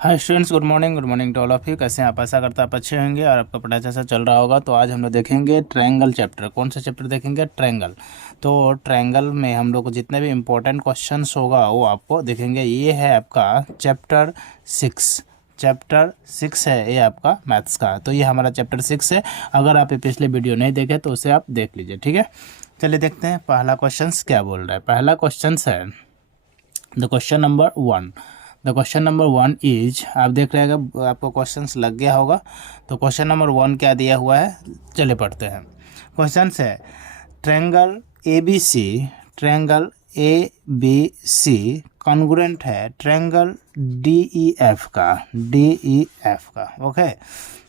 Hi students, good morning to all of you. कैसे हैं आप? आशा करता आप अच्छे होंगे और आपका पढ़ाई अच्छा चल रहा होगा। तो आज हम लोग देखेंगे ट्रायंगल चैप्टर। कौन सा चैप्टर देखेंगे? ट्रायंगल। तो ट्रायंगल में हम लोग को जितने भी इंपॉर्टेंट क्वेश्चंस होगा वो आपको देखेंगे। ये है आपका चैप्टर 6। चैप्टर 6 है ये आपका मैथ्स का। तो ये हमारा चैप्टर 6 है। अगर आप ये पिछले वीडियो नहीं देखे तो उसे आप देख लीजिए, ठीक है। चलिए देखते हैं पहला क्वेश्चन क्या बोल रहा है। पहला क्वेश्चन है the question number 1। The question number 1 is, आप देख रहे हैं आपको क्वेश्चंस लग गया होगा। तो क्वेश्चन नंबर 1 क्या दिया हुआ है, चलिए पढ़ते हैं। क्वेश्चन है triangle triangle A B C congruent है ट्रायंगल डी ई एफ का। ओके,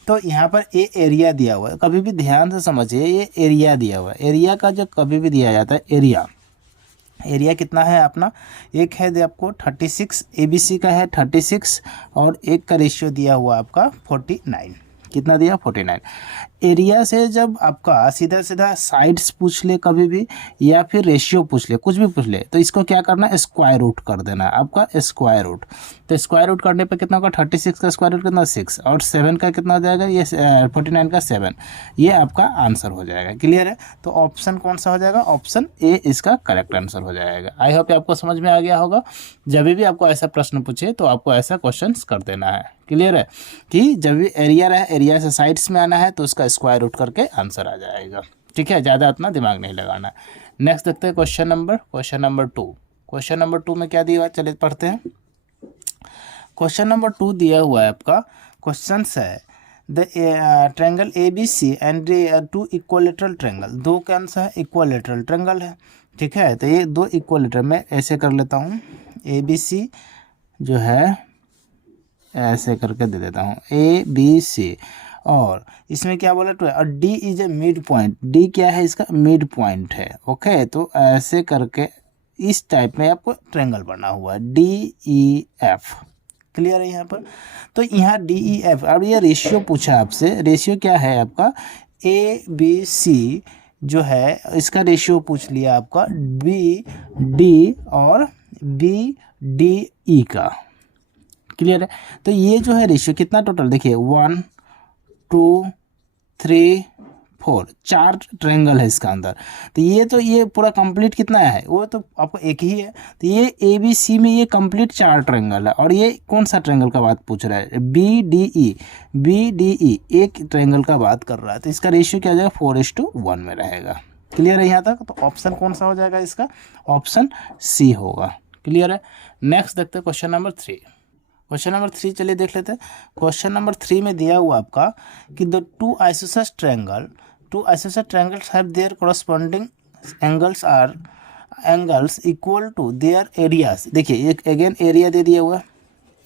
तो यहाँ पर ए एरिया दिया हुआ है। कभी भी ध्यान से समझिए, ये एरिया दिया हुआ है। एरिया का जो कभी भी दिया जाता है, एरिया कितना है अपना, एक है दे आपको 36, ABC का है 36 और एक का रेशियो दिया हुआ आपका 49। कितना दिया? 49। एरिया से जब आपका सीधा सीधा साइड्स पूछ ले कभी भी, या फिर रेशियो पूछ ले, कुछ भी पूछ ले, तो इसको क्या करना है, स्क्वायर रूट कर देना है आपका, स्क्वायर रूट। तो स्क्वायर रूट करने पे कितना होगा, 36 का स्क्वायर रूट कितना, 6, और 7 का कितना हो जाएगा, ये 49 का 7। ये आपका आंसर हो जाएगा। क्लियर है? तो ऑप्शन कौन सा हो जाएगा? ऑप्शन ए इसका करेक्ट आंसर हो जाएगा। आई होप आपको समझ में आ गया होगा। जब भी आपको ऐसा प्रश्न पूछे तो आपको ऐसा क्वेश्चन कर देना है। क्लियर है कि जब भी एरिया रहे, एरिया से साइड्स में आना है तो उसका स्क्वायर रूट करके आंसर आ जाएगा। ठीक है, ज़्यादा इतना दिमाग नहीं लगाना है। नेक्स्ट देखते हैं क्वेश्चन नंबर 2। क्वेश्चन नंबर 2 में क्या दिया हुआ है, चलिए पढ़ते हैं। क्वेश्चन नंबर 2 दिया हुआ है आपका। क्वेश्चन है the triangle A B C and two equilateral triangle. दो कौन सा है? इक्वलेटरल ट्रायंगल है। ठीक है, तो ये दो इक्वलेटरल, मैं ऐसे कर लेता हूँ, ए बी सी जो है ऐसे करके दे देता हूँ, ए बी सी। और इसमें क्या बोला, टू, और D is a mid point. D क्या है? इसका मिड पॉइंट है। ओके, तो ऐसे करके इस टाइप में आपको ट्रायंगल बना हुआ है, डी ई एफ। क्लियर है यहाँ पर? तो यहाँ डी ई एफ, और ये रेशियो पूछा आपसे। रेशियो क्या है आपका? ए बी सी जो है इसका रेशियो पूछ लिया आपका, बी डी और बी डी ई का। क्लियर है? तो ये जो है रेशियो कितना टोटल देखिए, 1 2 3 4, 4 ट्रायंगल है इसका अंदर। तो ये पूरा कंप्लीट कितना है, वो तो आपको एक ही है। तो ये ए बी सी में ये कंप्लीट 4 ट्रायंगल है। और ये कौन सा ट्रायंगल का बात पूछ रहा है? बी डी ई एक ट्रायंगल का बात कर रहा है। तो इसका रेशियो क्या हो जाएगा? 4:1 में रहेगा। क्लियर है यहाँ तक? तो ऑप्शन कौन सा हो जाएगा इसका? ऑप्शन सी होगा। क्लियर है? नेक्स्ट देखते हैं क्वेश्चन नंबर 3। क्वेश्चन नंबर 3 चलिए देख लेते हैं। क्वेश्चन नंबर 3 में दिया हुआ आपका कि the two isosceles triangles have their corresponding angles equal to their areas. देखिए एक अगेन एरिया दे दिया हुआ।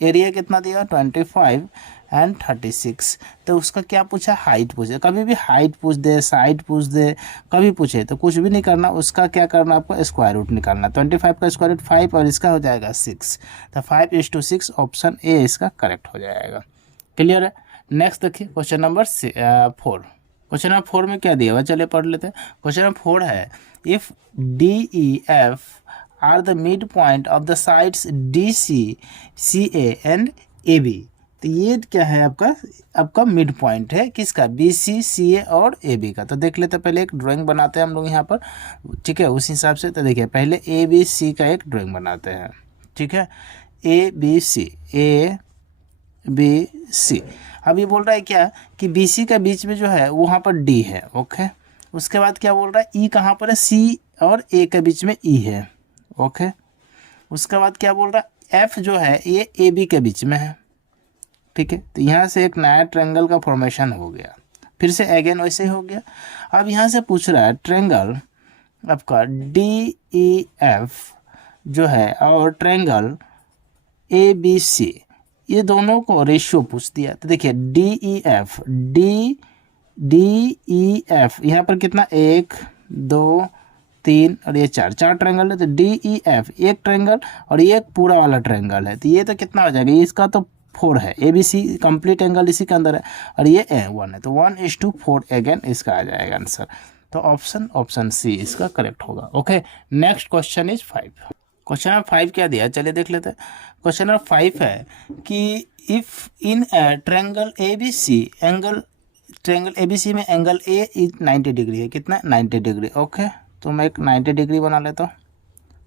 एरिया कितना दिया? 25 एंड 36। तो उसका क्या पूछा? हाइट पूछे। कभी भी हाइट पूछ दे, साइड पूछ दे, कभी पूछे तो कुछ भी नहीं करना, उसका क्या करना आपको? स्क्वायर रूट निकालना। 25 का स्क्वायर रूट 5 और इसका हो जाएगा 6। तो 5:6, ऑप्शन ए इसका करेक्ट हो जाएगा। क्लियर है? नेक्स्ट देखिए क्वेश्चन नंबर 4। क्वेश्चन नंबर 4 में क्या दिया हुआ, चलिए पढ़ लेते हैं। क्वेश्चन नंबर 4 है if D E F are the mid point of the sides D C A and A B. तो ये क्या है आपका मिड पॉइंट है किसका? बी सी ए और ए बी का। तो देख लेते हैं, पहले एक ड्राइंग बनाते हैं हम लोग यहाँ पर। ठीक है, उस हिसाब से तो देखिए पहले ए बी सी का एक ड्राइंग बनाते हैं। ठीक है, ए बी सी। अब ये बोल रहा है क्या कि बी सी का बीच में जो है वहाँ पर डी है। ओके, उसके बाद क्या बोल रहा है, ई कहाँ पर है? सी और ए के बीच में ई है। ओके, उसके बाद क्या बोल रहा है, एफ जो है ये ए बी के बीच में है। ठीक है, तो यहाँ से एक नया ट्रायंगल का फॉर्मेशन हो गया, फिर से अगेन वैसे ही हो गया। अब यहाँ से पूछ रहा है ट्रायंगल आपका डी ई एफ जो है और ट्रायंगल ए बी सी, ये दोनों को रेशियो पूछ दिया। तो देखिए डी ई एफ यहाँ पर कितना, 1 2 3 और ये 4 ट्रायंगल है। तो डी ई एफ एक ट्रायंगल और ये एक पूरा वाला ट्रायंगल है। तो ये तो कितना हो जाएगा, इसका तो 4 है। A B C complete angle इसी के अंदर है और ये 1 है। तो 1:4 अगेन इसका आ जाएगा आंसर। तो ऑप्शन सी इसका करेक्ट होगा। Okay, next question is 5। Question number 5 क्या दिया, चलिए देख लेते हैं। क्वेश्चन नंबर 5 है कि if in triangle A B C triangle A B C में एंगल ए इज 90 डिग्री है, कितना 90 डिग्री। ओके, तो मैं एक 90 डिग्री बना लेता हूँ।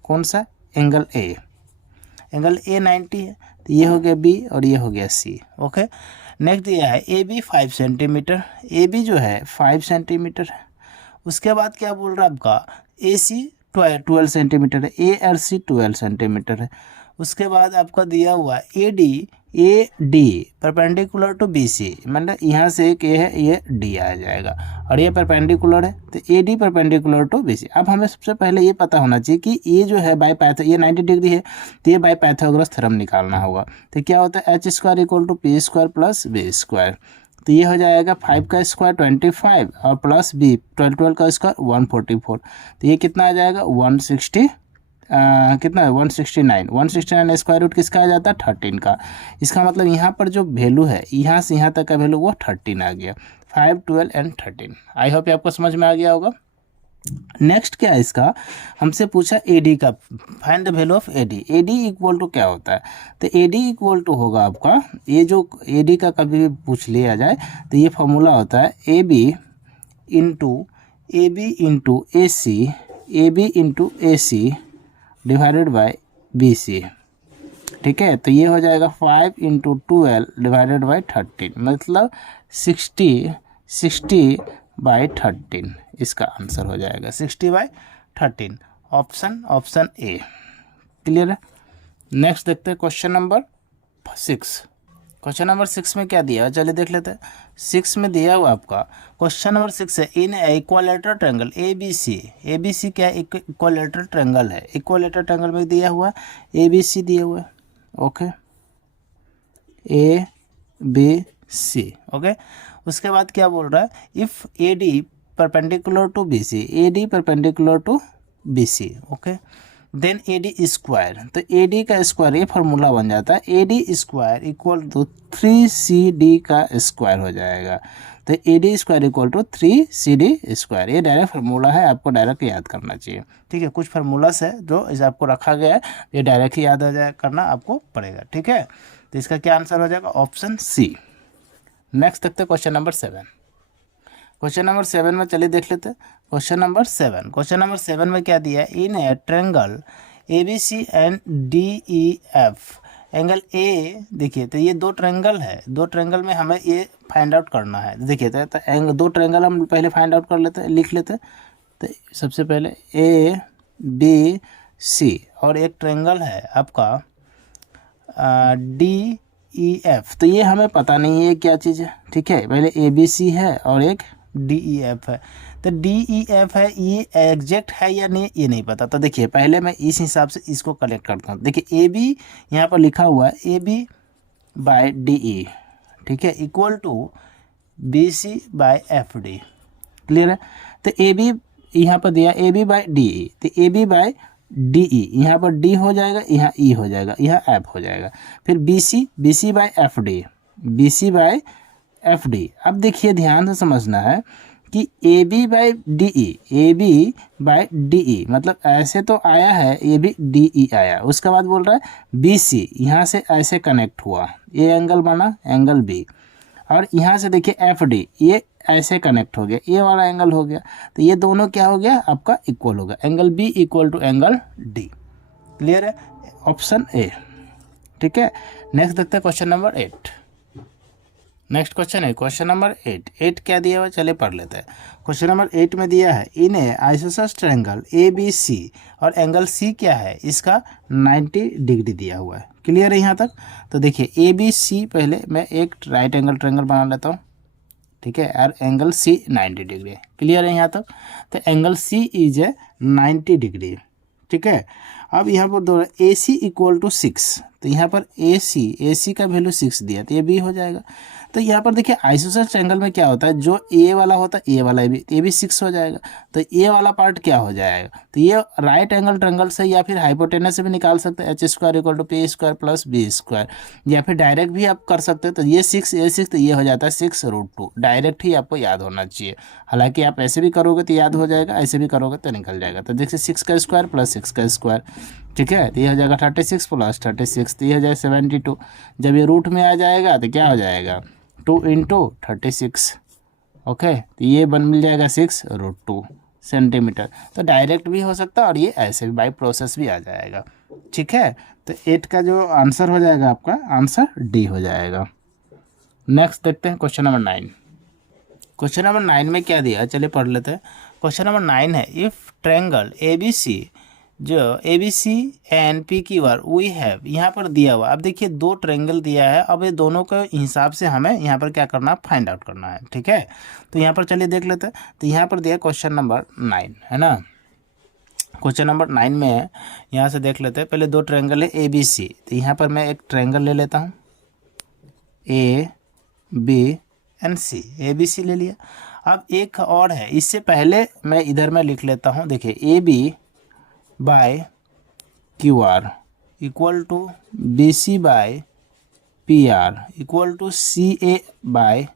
कौन सा, एंगल ए 90 है, तो ये हो गया बी और ये हो गया सी। ओके, नेक्स्ट दिया है A B 5 centimetre, A B जो है 5 सेंटीमीटर है। उसके बाद क्या बोल रहा है आपका, ए सी 12 सेंटीमीटर है, ए आर सी 12 सेंटीमीटर है। उसके बाद आपका दिया हुआ A D perpendicular to B C, मतलब यहाँ से एक ए है, ये डी आ जाएगा और ये परपेंडिकुलर है, तो A D perpendicular to B C. अब हमें सबसे पहले ये पता होना चाहिए कि ये जो है बाई पैथ, ये 90 डिग्री है, तो ये बाई पाइथागोरस थ्योरम निकालना होगा। तो क्या होता है, H square equal to P square plus B square. तो ये हो जाएगा 5 का स्क्वायर 25 और प्लस बी 12 का स्क्वायर 144। तो ये कितना आ जाएगा 160, कितना है 169 स्क्वायर रूट किसका आ जाता है 13 का। इसका मतलब यहाँ पर जो वैल्यू है, यहाँ से यहाँ तक का वैल्यू वो 13 आ गया, 5, 12 एंड 13। आई होप आपको समझ में आ गया होगा। नेक्स्ट क्या है इसका, हमसे पूछा ए डी का, find the value of A D. A D equal to क्या होता है, तो ए डी इक्वल टू होगा आपका, ये जो ए डी का कभी भी पूछ लिया जाए तो ये फॉर्मूला होता है A B into A C divided by B C. ठीक है, तो ये हो जाएगा 5 इंटू 12 डिवाइडेड बाई 13, मतलब 60 बाई 13 इसका आंसर हो जाएगा, 60 बाई 13। ऑप्शन ए क्लियर है। नेक्स्ट देखते हैं क्वेश्चन नंबर 6। क्वेश्चन नंबर 6 में क्या दिया है, चलिए देख लेते हैं। 6 में दिया हुआ आपका क्वेश्चन नंबर 6 है, in equilateral triangle A B C क्या है, इक्विलेटरल ट्रायंगल है। इक्विलेटरल ट्रायंगल में दिया हुआ ए बी सी दिया हुआ है। Okay, A B C. Okay, उसके बाद क्या बोल रहा है, if A D perpendicular to B C, A D perpendicular to B C. Okay, then A D square, तो ए डी का स्क्वायर, ये फार्मूला बन जाता है A D square equal to 3CD का स्क्वायर हो जाएगा। तो A D square equal to 3CD square, ये डायरेक्ट फार्मूला है, आपको डायरेक्ट याद करना चाहिए। ठीक है, कुछ फार्मूलास है जो इसे आपको रखा गया है, ये डायरेक्ट ही याद हो जाए, करना आपको पड़ेगा। ठीक है, तो इसका क्या आंसर हो जाएगा, ऑप्शन सी। नेक्स्ट देखते हैं क्वेश्चन नंबर 7। क्वेश्चन नंबर 7 में चलिए देख लेते हैं। क्वेश्चन नंबर 7 में क्या दिया है, in a triangle A B C and D E F angle A, देखिए तो ये दो ट्रायंगल है, दो ट्रायंगल में हमें ये फाइंड आउट करना है। देखिए तो एंगल, दो ट्रायंगल हम पहले फाइंड आउट कर लेते हैं, लिख लेते हैं। तो सबसे पहले ए बी सी और एक ट्रायंगल है आपका डी ई एफ, तो ये हमें पता नहीं है क्या चीज़ है। ठीक है, पहले ए बी सी है और एक डी ई एफ है। तो डी ई एफ है, ये एग्जैक्ट है या नहीं ये नहीं पता। तो देखिए पहले मैं इस हिसाब से इसको कलेक्ट करता हूँ। देखिए ए बी यहाँ पर लिखा हुआ है A B by D E, ठीक है, equal to B C by F D. Clear है, तो ए बी यहाँ पर दिया A B by D E, तो A B by D E, यहाँ पर डी हो जाएगा, यहाँ ई हो जाएगा, यहाँ एफ हो जाएगा। फिर B C by F D, B C by F D. अब देखिए ध्यान से समझना है कि A B by D E, मतलब ऐसे तो आया है, ए बी डी ई आया, उसके बाद बोल रहा है बी सी, यहाँ से ऐसे कनेक्ट हुआ, ये एंगल बना एंगल बी, और यहाँ से देखिए एफ डी, ये ऐसे कनेक्ट हो गया, ये वाला एंगल हो गया। तो ये दोनों क्या हो गया आपका, इक्वल हो गया, angle B equal to angle D. Clear है, ऑप्शन ए। ठीक है, नेक्स्ट देखते हैं क्वेश्चन नंबर 8। नेक्स्ट क्वेश्चन है क्वेश्चन नंबर 8 क्या दिया हुआ है, चलिए पढ़ लेते हैं। क्वेश्चन नंबर 8 में दिया है, in a isosceles triangle A B C, और एंगल सी क्या है इसका 90 डिग्री दिया हुआ है। क्लियर है यहाँ तक। तो देखिए ए बी सी, पहले मैं एक राइट एंगल ट्रायंगल बना लेता हूँ। ठीक है, और एंगल सी 90 डिग्री है। क्लियर है यहाँ तक। तो angle C is a 90 degree. ठीक है, अब यहाँ पर दो ए सी इक्वल टू 6, तो यहाँ पर ए सी का वैल्यू 6 दिया, तो ये बी हो जाएगा। तो यहाँ पर देखिए आइसोसेलेस ट्रायंगल में क्या होता है, जो ए वाला होता है ए वाला ए भी 6 हो जाएगा। तो ए वाला पार्ट क्या हो जाएगा, तो ये राइट एंगल ट्रायंगल से या फिर हाइपोटेनस से भी निकाल सकते हैं, H square equal to P square plus B square, या फिर डायरेक्ट भी आप कर सकते हैं। तो ये 6 तो ये हो जाता है 6√2, डायरेक्ट ही आपको याद होना चाहिए। हालांकि आप ऐसे भी करोगे तो याद हो जाएगा, ऐसे भी करोगे तो निकल जाएगा। तो देखिए 6 का स्क्वायर प्लस 6 का स्क्वायर, ठीक है। तो ये हो जाएगा 36 प्लस 36, तो ये हो जाएगा 72। जब ये रूट में आ जाएगा तो क्या हो जाएगा 2 इंटू 36, ओके। तो ये मिल जाएगा 6√2 सेंटीमीटर। तो डायरेक्ट भी हो सकता है और ये ऐसे भी बाई प्रोसेस भी आ जाएगा, ठीक है। तो 8 का जो आंसर हो जाएगा आपका आंसर डी हो जाएगा। नेक्स्ट देखते हैं क्वेश्चन नंबर 9। क्वेश्चन नंबर 9 में क्या दिया, चलिए पढ़ लेते हैं। क्वेश्चन नंबर 9 है, इफ ट्रायंगल ABC जो ABC and PQR we have, यहाँ पर दिया हुआ। अब देखिए 2 ट्रायंगल दिया है, अब ये दोनों के हिसाब से हमें यहाँ पर क्या करना है, फाइंड आउट करना है, ठीक है। तो यहाँ पर चलिए देख लेते हैं। तो यहाँ पर दिया क्वेश्चन नंबर 9 है ना। क्वेश्चन नंबर 9 में यहाँ से देख लेते हैं। पहले 2 ट्रायंगल है ABC, तो यहाँ पर मैं एक ट्रायंगल ले लेता हूँ AB एंड C, ABC ले लिया। अब एक और है, इससे पहले मैं इधर में लिख लेता हूँ। देखिए AB by QR equal to BC by PR equal to CA by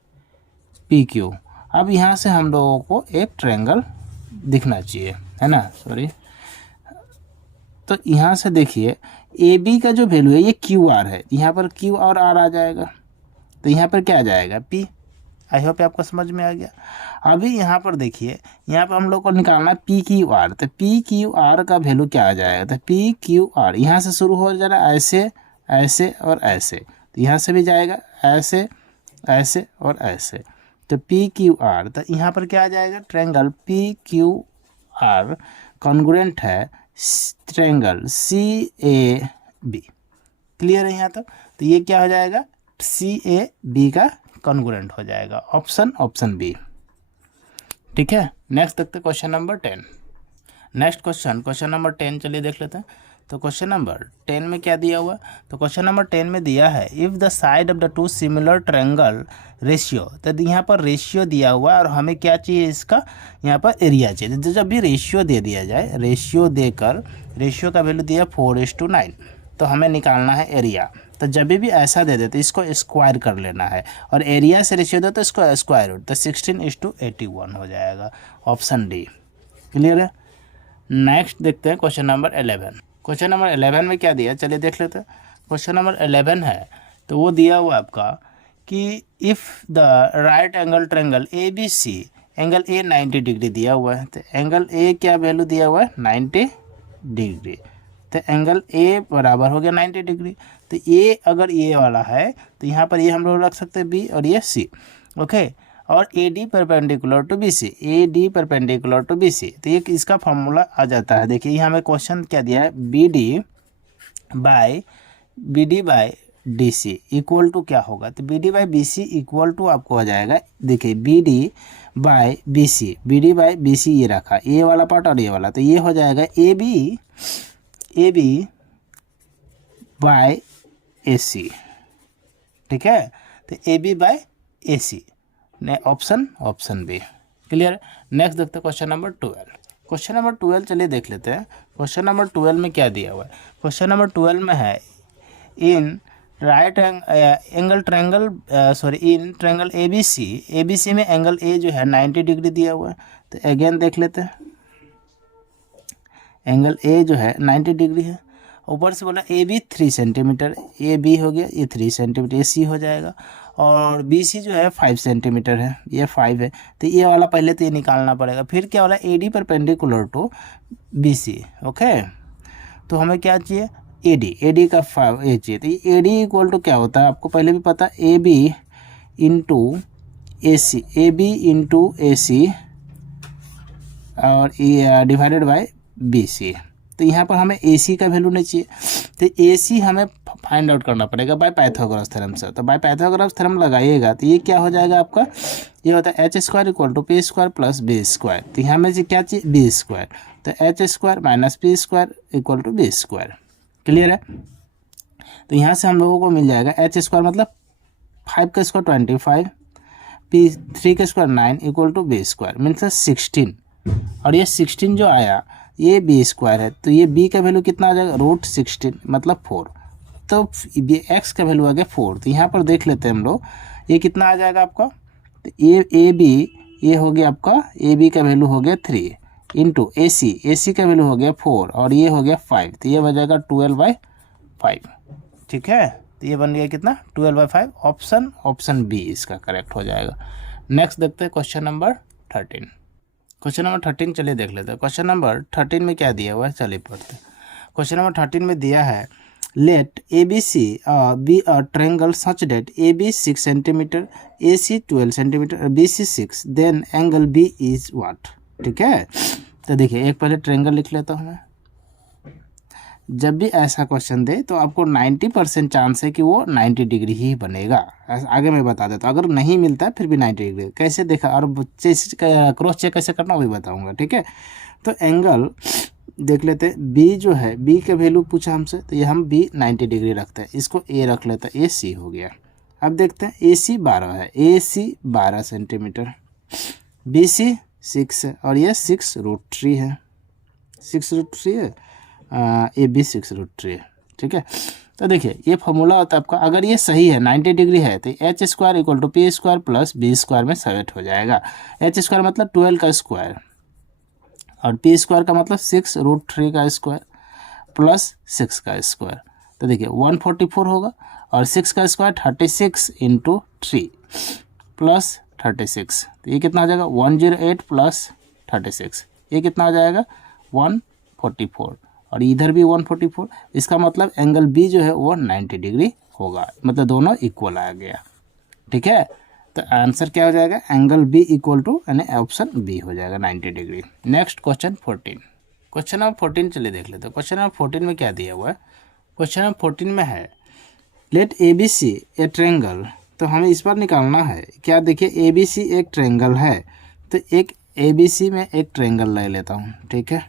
PQ। अब यहाँ से हम लोगों को एक ट्रायंगल दिखना चाहिए, है ना, सॉरी। तो यहाँ से देखिए AB का जो वैल्यू है ये QR है, यहाँ पर Q और R आ जाएगा, तो यहाँ पर क्या आ जाएगा P। आई होप आपको समझ में आ गया। अभी यहाँ पर देखिए, यहाँ पर हम लोग को निकालना है PQR। तो PQR का वैल्यू क्या आ जाएगा, तो PQR यहाँ से शुरू हो जा रहा है, ऐसे ऐसे और ऐसे, तो यहाँ से भी जाएगा ऐसे ऐसे और ऐसे। तो PQR, तो यहाँ पर क्या आ जाएगा, ट्रायंगल PQR कॉन्ग्रुएंट है ट्रायंगल CAB। क्लियर है यहाँ तक। तो ये क्या हो जाएगा, CAB का कॉन्ग्रुएंट हो जाएगा, ऑप्शन बी, ठीक है। नेक्स्ट देखते हैं question number 10। Next question number 10 चलिए देख लेते हैं। तो क्वेश्चन नंबर 10 में क्या दिया हुआ, तो क्वेश्चन नंबर 10 में दिया है, if the side of the 2 similar triangle ratio. तो यहाँ पर रेशियो दिया हुआ है और हमें क्या चाहिए, इसका यहाँ पर एरिया चाहिए। तो जब भी रेशियो दे दिया जाए, रेशियो देकर, रेशियो का वैल्यू दिया 4:9, तो हमें निकालना है एरिया। तो जब भी ऐसा दे दे तो इसको स्क्वायर कर लेना है, और एरिया से रेशियो दे तो इसको स्क्वायर रूट, तो 16:81 हो जाएगा, ऑप्शन डी। क्लियर है। नेक्स्ट देखते हैं क्वेश्चन नंबर 11। क्वेश्चन नंबर 11 में क्या दिया, चलिए देख लेते हैं। क्वेश्चन नंबर 11 है, तो वो दिया हुआ आपका कि if the right angle triangle ABC, angle A 90 degree दिया हुआ है। तो एंगल A क्या वैल्यू दिया हुआ है, 90 डिग्री। तो एंगल A बराबर हो गया 90 डिग्री। तो ये अगर ये वाला है तो यहाँ पर ये हम लोग रख सकते हैं B और ये C, ओके। और AD perpendicular to BC, AD perpendicular to BC, तो ये इसका फॉर्मूला आ जाता है। देखिए यहाँ हमें क्वेश्चन क्या दिया है, BD by DC equal to क्या होगा, तो BD by BC equal to आपको आ जाएगा। देखिए BD बाय BC ये रखा, ये वाला पार्ट और ये वाला, तो ये हो जाएगा AB बाय AC, ठीक है। तो AB बाय AC ने ऑप्शन बी। क्लियर। नेक्स्ट देखते हैं क्वेश्चन नंबर 12। क्वेश्चन नंबर 12 चलिए देख लेते हैं। क्वेश्चन नंबर 12 में क्या दिया हुआ है, क्वेश्चन नंबर 12 में है, in right angle triangle in triangle ABC में एंगल A जो है 90 डिग्री दिया हुआ है। तो अगेन देख लेते हैं, एंगल A जो है 90 डिग्री है। ऊपर से बोला AB 3 सेंटीमीटर, AB हो गया, ये 3 सेंटीमीटर, AC हो जाएगा। और BC जो है 5 सेंटीमीटर है, ये 5 है। तो ये वाला पहले तो ये निकालना पड़ेगा। फिर क्या वाला, AD perpendicular to BC, okay. तो हमें क्या चाहिए, AD का 5 ये चाहिए। तो ये AD इक्वल टू क्या होता है, आपको पहले भी पता, AB इंटू AC और डिवाइडेड बाय BC। तो यहाँ पर हमें AC का वैल्यू नहीं चाहिए, तो AC हमें फाइंड आउट करना पड़ेगा बाय पाइथागोरस थ्योरम से। तो बाय पाइथागोरस थ्योरम लगाइएगा तो ये क्या हो जाएगा आपका, ये होता है h² equal to p² plus b²। तो यहाँ में क्या चाहिए, b², तो h² minus p² equal to b²। Clear है। तो यहाँ से हम लोगों को मिल जाएगा h² मतलब 5 का स्क्वायर 25, p3 का square 9 equal to b² means 16। और ये 16 जो आया ये b² है, तो ये b का वैल्यू कितना आ जाएगा, √16 मतलब 4। तो x का वैल्यू आ गया 4। तो यहाँ पर देख लेते हैं हम लोग, ये कितना आ जाएगा आपका, तो AB ये हो गया आपका, AB का वैल्यू हो गया 3, इंटू AC का वैल्यू हो गया 4 और ये हो गया 5, तो ये हो जाएगा 12/5। ठीक है, तो ये बन गया कितना 12/5। ऑप्शन बी इसका करेक्ट हो जाएगा। नेक्स्ट देखते हैं क्वेश्चन नंबर 13। क्वेश्चन नंबर 13 चलिए देख लेते हैं। क्वेश्चन नंबर 13 में क्या दिया हुआ है, चलिए पढ़ते हैं। क्वेश्चन नंबर 13 में दिया है let ABC be a triangle such that AB 6 centimetre, AC 12 centimetre, BC 6, then angle B is what. ठीक है, तो देखिए एक पहले ट्रायंगल लिख लेता हूँ मैं। जब भी ऐसा क्वेश्चन दे तो आपको 90% चांस है कि वो 90 डिग्री ही बनेगा। आगे मैं बता देता हूँ, अगर नहीं मिलता है फिर भी 90 डिग्री कैसे देखा और क्रॉस चेक कैसे करना वही बताऊँगा। ठीक है, तो एंगल देख लेते हैं। बी जो है, बी का वैल्यू पूछा हमसे, तो ये हम बी 90 डिग्री रखते हैं, इसको ए रख लेते हैं, AC हो गया। अब देखते हैं AC 12 है, AC 12 सेंटीमीटर, BC 6 है और ये 6√3 है, 6√3 है, AB 6√3 है। ठीक है, तो देखिए ये फॉर्मूला होता है आपका, अगर ये सही है 90 डिग्री है तो H² = P² + B² में सबेट हो जाएगा। H² मतलब 12 का स्क्वायर और P² का मतलब 6√3 का स्क्वायर प्लस 6 का स्क्वायर, तो देखिए 144 होगा और 6 का स्क्वायर 36 × 3 प्लस 36, तो ये कितना हो जाएगा 108 प्लस 36, ये कितना हो जाएगा 144 और इधर भी 144। इसका मतलब एंगल बी जो है वो 90 डिग्री होगा, मतलब दोनों इक्वल आ गया। ठीक है, तो आंसर क्या हो जाएगा एंगल बी इक्वल टू यानी ऑप्शन बी हो जाएगा 90 degree. Next question 14। Question number 14 चलिए देख लेते हैं। क्वेश्चन नंबर 14 में क्या दिया हुआ है, क्वेश्चन नंबर 14 में है लेट ABC ए ट्रायंगल, तो हमें इस बार निकालना है क्या। देखिए ABC एक ट्रायंगल है, तो एक ABC में एक ट्रायंगल ले लेता हूँ। ठीक है,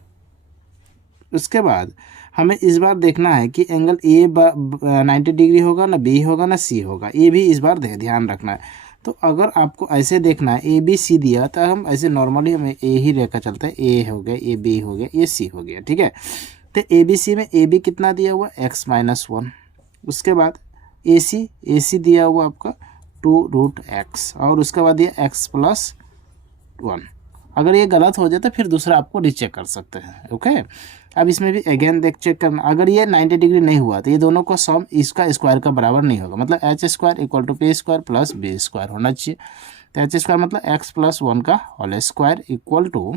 उसके बाद हमें इस बार देखना है कि एंगल ए 90 डिग्री होगा ना, बी होगा ना, सी होगा, ये भी इस बार ध्यान रखना है। तो अगर आपको ऐसे देखना है ABC दिया तो हम ऐसे नॉर्मली हमें ए ही रेखा चलता है, ए हो गया, ये बी हो गया, ये सी हो गया। ठीक है, तो ABC में AB कितना दिया हुआ x-1, उसके बाद AC दिया हुआ आपका 2√x और उसके बाद ये x+1। अगर ये गलत हो जाए तो फिर दूसरा आपको रीचेक कर सकते हैं। ओके, अब इसमें भी अगेन चेक करना, अगर ये 90 डिग्री नहीं हुआ तो ये दोनों को सम इसका स्क्वायर का बराबर नहीं होगा, मतलब H² = P² + B² होना चाहिए। तो H² मतलब x+1 का होल स्क्वायर इक्वल टू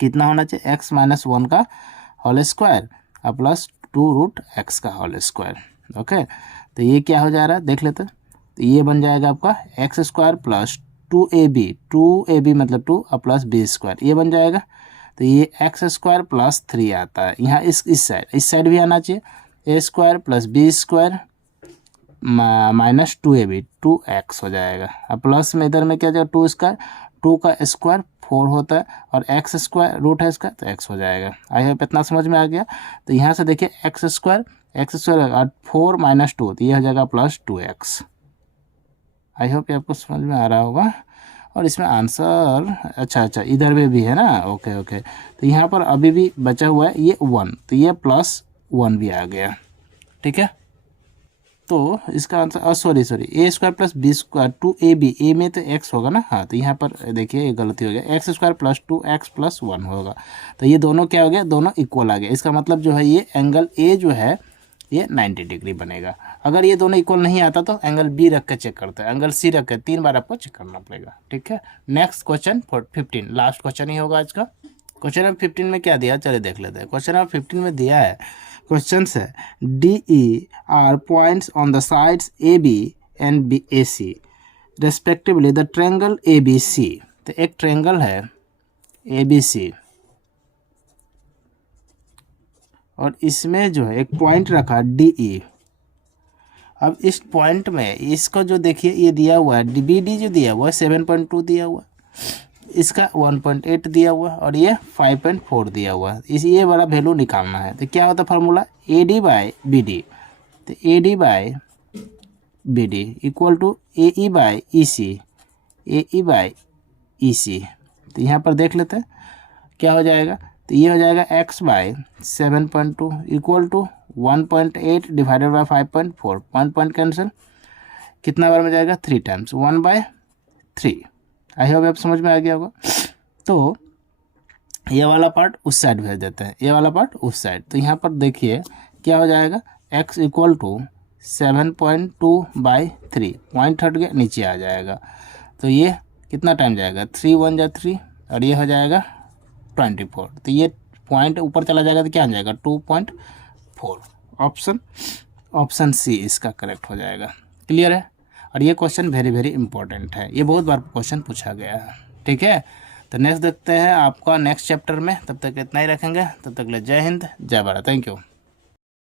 कितना होना चाहिए x-1 का होल स्क्वायर और प्लस 2√x का होल स्क्वायर। ओके, तो ये क्या हो जा रहा है देख लेते हैं। तो ये बन जाएगा आपका x² + 2ab मतलब 2 और प्लस B², ये बन जाएगा। तो ये x² + 3 आता है यहाँ, इस साइड भी आना चाहिए, A² + B² - 2ab 2x हो जाएगा। अब प्लस में इधर में क्या जाएगा 2 का स्क्वायर 4 होता है और x² रूट है इसका, तो x हो जाएगा। आई होप इतना समझ में आ गया। तो यहाँ से देखिए x² और 4 - 2, तो ये हो जाएगा +2x। आई होप ये आपको समझ में आ रहा होगा। और इसमें आंसर अच्छा इधर में भी है ना। ओके, तो यहाँ पर अभी भी बचा हुआ है ये 1, तो ये +1 भी आ गया। ठीक है, तो इसका answer sorry A² + B² 2ab, ए में तो x होगा ना, हाँ, तो यहाँ पर देखिए ये गलती हो गया, x² + 2x + 1 होगा। तो ये दोनों क्या हो गया, दोनों इक्वल आ गया। इसका मतलब जो है ये एंगल ए जो है ये 90 डिग्री बनेगा। अगर ये दोनों इक्वल नहीं आता तो एंगल बी रख के चेक करते हैं, एंगल सी रख के 3 बार आपको चेक करना पड़ेगा। ठीक है, नेक्स्ट क्वेश्चन 15, लास्ट क्वेश्चन ही होगा आज का। क्वेश्चन नंबर 15 में क्या दिया, चलिए देख लेते हैं। क्वेश्चन नंबर 15 में दिया है, क्वेश्चन है DE are points on the sides AB and AC respectively the triangle ABC। तो एक ट्रायंगल है ABC और इसमें जो है एक पॉइंट रखा DE। अब इस पॉइंट में इसको जो देखिए ये दिया हुआ है BD जो दिया हुआ है 7.2 दिया हुआ, इसका 1.8 दिया हुआ और ये 5.4 दिया हुआ है। इस ये वाला वैल्यू निकालना है। तो क्या होता है फार्मूला AD/BD, तो AD/BD equal to AE/EC, AE/EC। तो यहाँ पर देख लेते हैं क्या हो जाएगा। तो ये हो जाएगा x/7.2 equal to 1.8 divided by 5.4, point cancel, कितना बार में जाएगा 3 टाइम्स 1/3। आई होप आप समझ में आ गया होगा। तो ये वाला पार्ट उस साइड भेज देते हैं, ये वाला पार्ट उस साइड। तो यहाँ पर देखिए क्या हो जाएगा, x इक्वल टू 7.2/3, पॉइंट हट गया नीचे आ जाएगा। तो ये कितना टाइम जाएगा, 3 1 जा 3 और ये हो जाएगा 24। तो ये पॉइंट ऊपर चला जाएगा तो क्या आ जाएगा 2.4। ऑप्शन सी इसका करेक्ट हो जाएगा। क्लियर है। और ये क्वेश्चन वेरी वेरी इंपॉर्टेंट है, ये बहुत बार क्वेश्चन पूछा गया है। ठीक है, तो नेक्स्ट देखते हैं आपका नेक्स्ट चैप्टर में। तब तक इतना ही रखेंगे, तब तक ले जय हिंद जय भारत, थैंक यू।